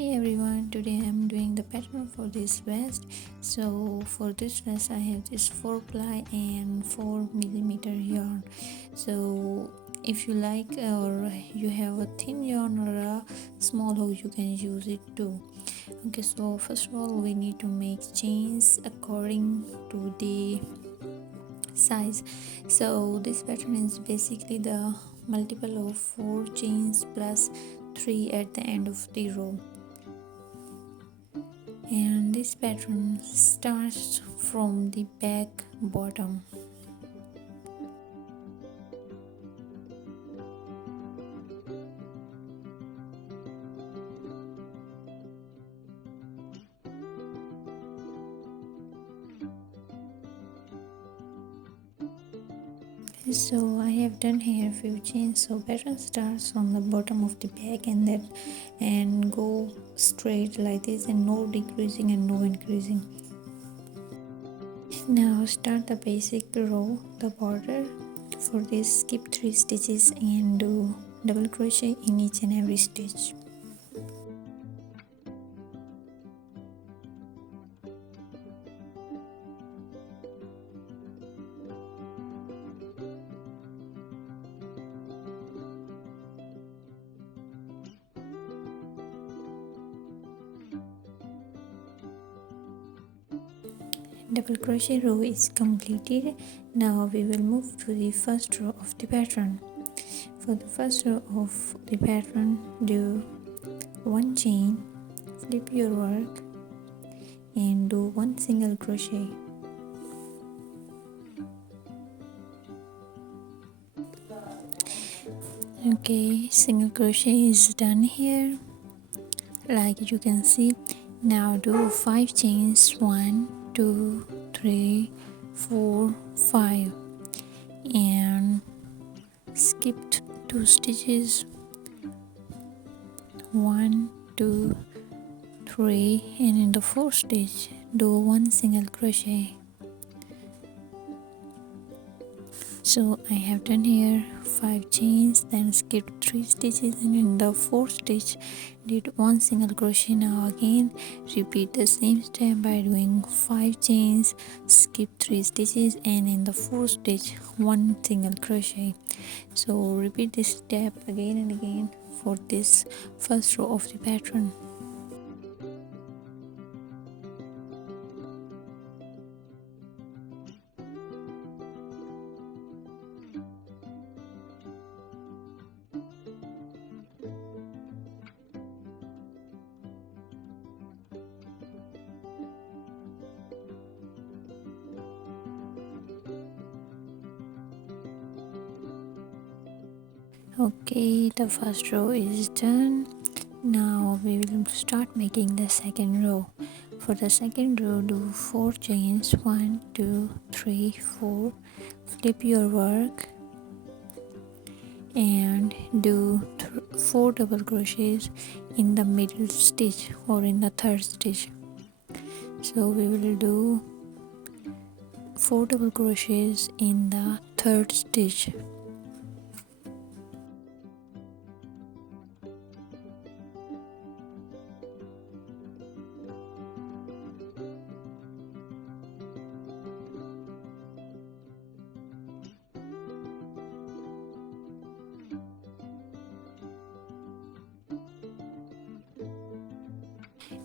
Hey everyone, today I'm doing the pattern for this vest. So for this vest I have this 4 ply and 4mm yarn. So if you like or you have a thin yarn or a small hook, you can use it too. Okay, so first of all we need to make chains according to the size. So this pattern is basically the multiple of 4 chains plus 3 at the end of the row, and this pattern starts from the back bottom. So I have done here few chains. So pattern starts on the bottom of the back and go straight like this, and no decreasing and no increasing. Now start the basic row, the border. For this, skip 3 stitches and do double crochet in each and every stitch. Double crochet row is completed. Now we will move to the first row of the pattern. For the first row of the pattern, do 1 chain, flip your work and do 1 single crochet. Okay, single crochet is done here, like you can see. Now do 5 chains, 1 2 3 4 5, and skipped 2 stitches, 1 2 3, and in the 4th stitch do 1 single crochet. So I have done here 5 chains, then skipped 3 stitches, and in the 4th stitch did 1 single crochet. Now again repeat the same step by doing 5 chains, skip 3 stitches, and in the 4th stitch 1 single crochet. So repeat this step again and again for this first row of the pattern. Okay, the first row is done. Now we will start making the second row. For the second row, do 4 chains, 1 2 3 4, flip your work and do 4 double crochets in the middle stitch or in the 3rd stitch. So we will do 4 double crochets in the 3rd stitch.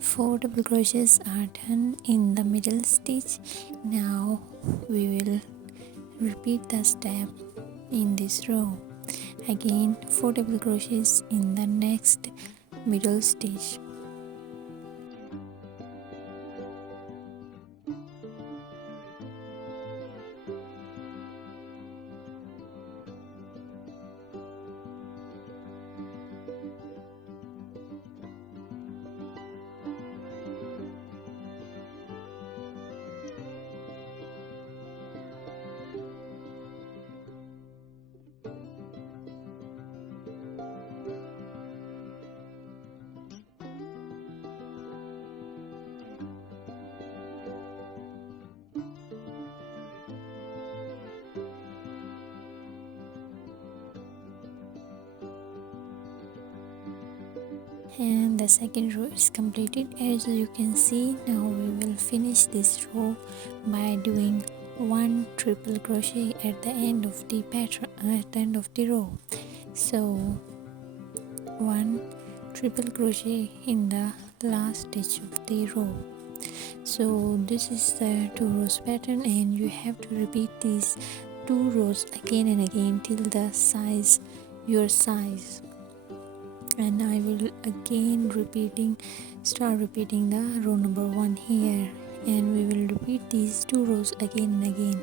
Four double crochets are done in the middle stitch. Now we will repeat the step in this row. Again 4 double crochets in the next middle stitch. and the second row is completed. As you can see, now we will finish this row by doing one triple crochet at the end of the pattern, at the end of the row. So one triple crochet in the last stitch of the row. So this is the 2 rows pattern, and you have to repeat these 2 rows again and again till the size, your size. And I will again start repeating the row number 1 here, and we will repeat these 2 rows again and again.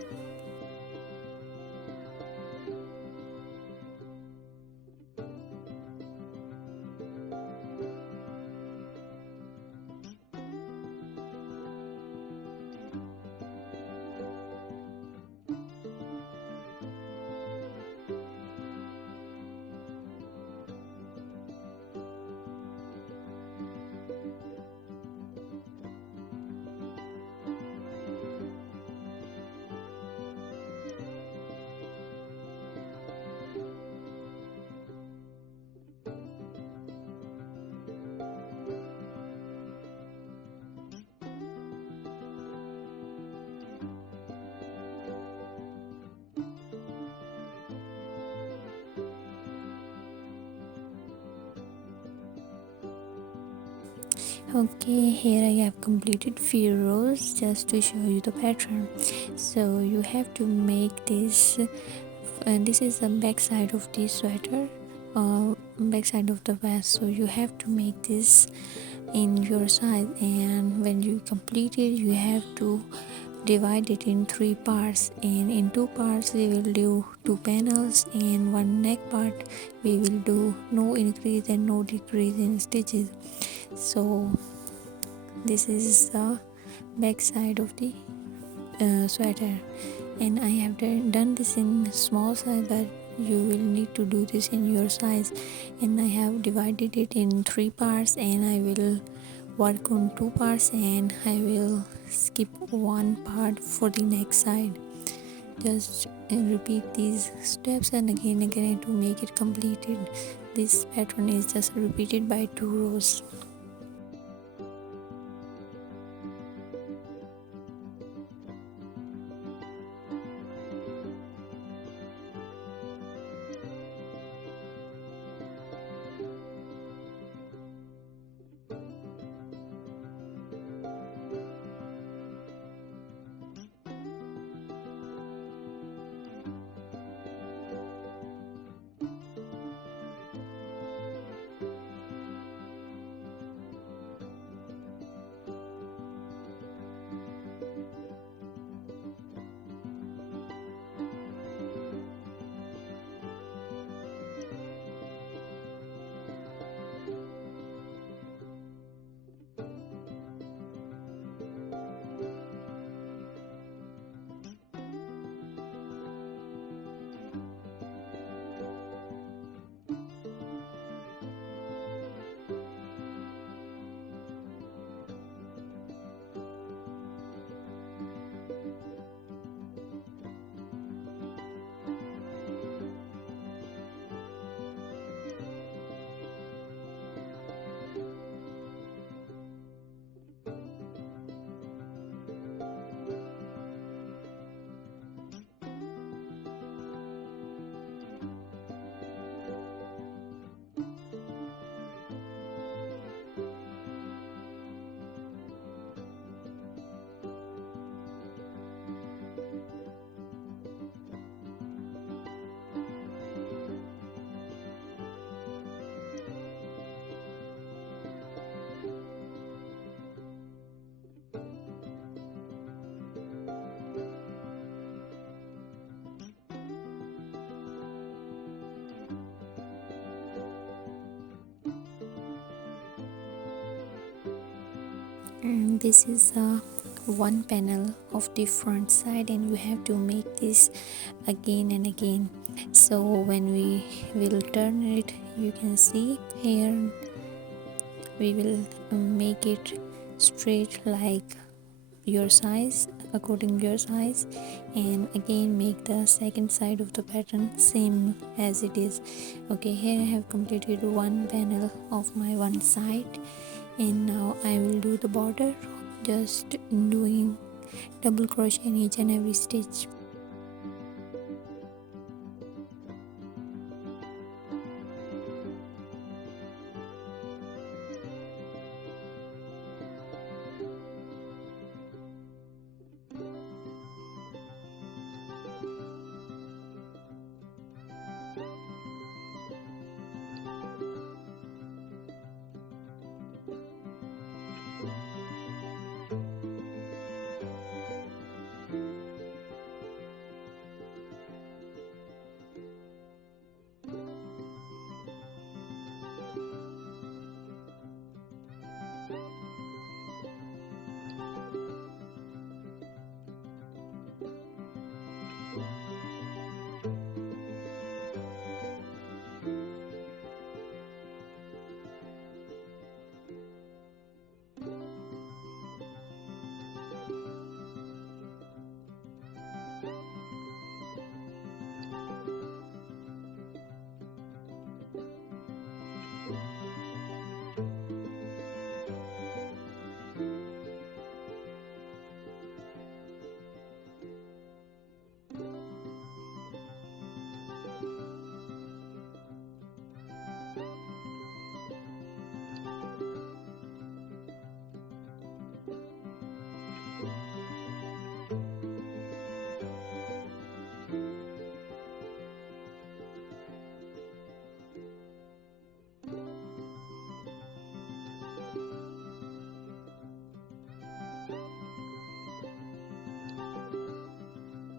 Okay, here I have completed few rows just to show you the pattern. So you have to make this, and this is the back side of the sweater, back side of the vest. So you have to make this in your size, and when you complete it, you have to divide it in 3 parts, and in 2 parts we will do 2 panels, and one neck part we will do no increase and no decrease in stitches. So this is the back side of the sweater, and I have done this in small size, but you will need to do this in your size. And I have divided it in 3 parts, and I will work on 2 parts, and I will skip 1 part for the next side. Just repeat these steps and again to make it completed. This pattern is just repeated by 2 rows. And this is one panel of the front side, and you have to make this again and again. So when we will turn it, you can see here we will make it straight like your size, according to your size, and again make the second side of the pattern same as it is. Okay, here I have completed one panel of my one side, and now I will do the border, just doing double crochet in each and every stitch.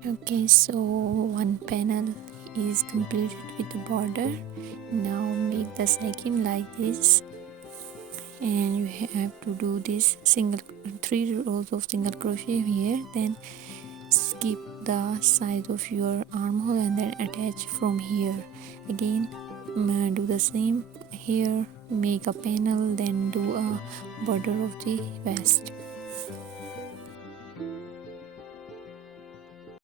Okay, so one panel is completed with the border. Now make the second like this, and you have to do this single 3 rows of single crochet here, then skip the size of your armhole and then attach from here. Again, do the same here, make a panel, then do a border of the vest.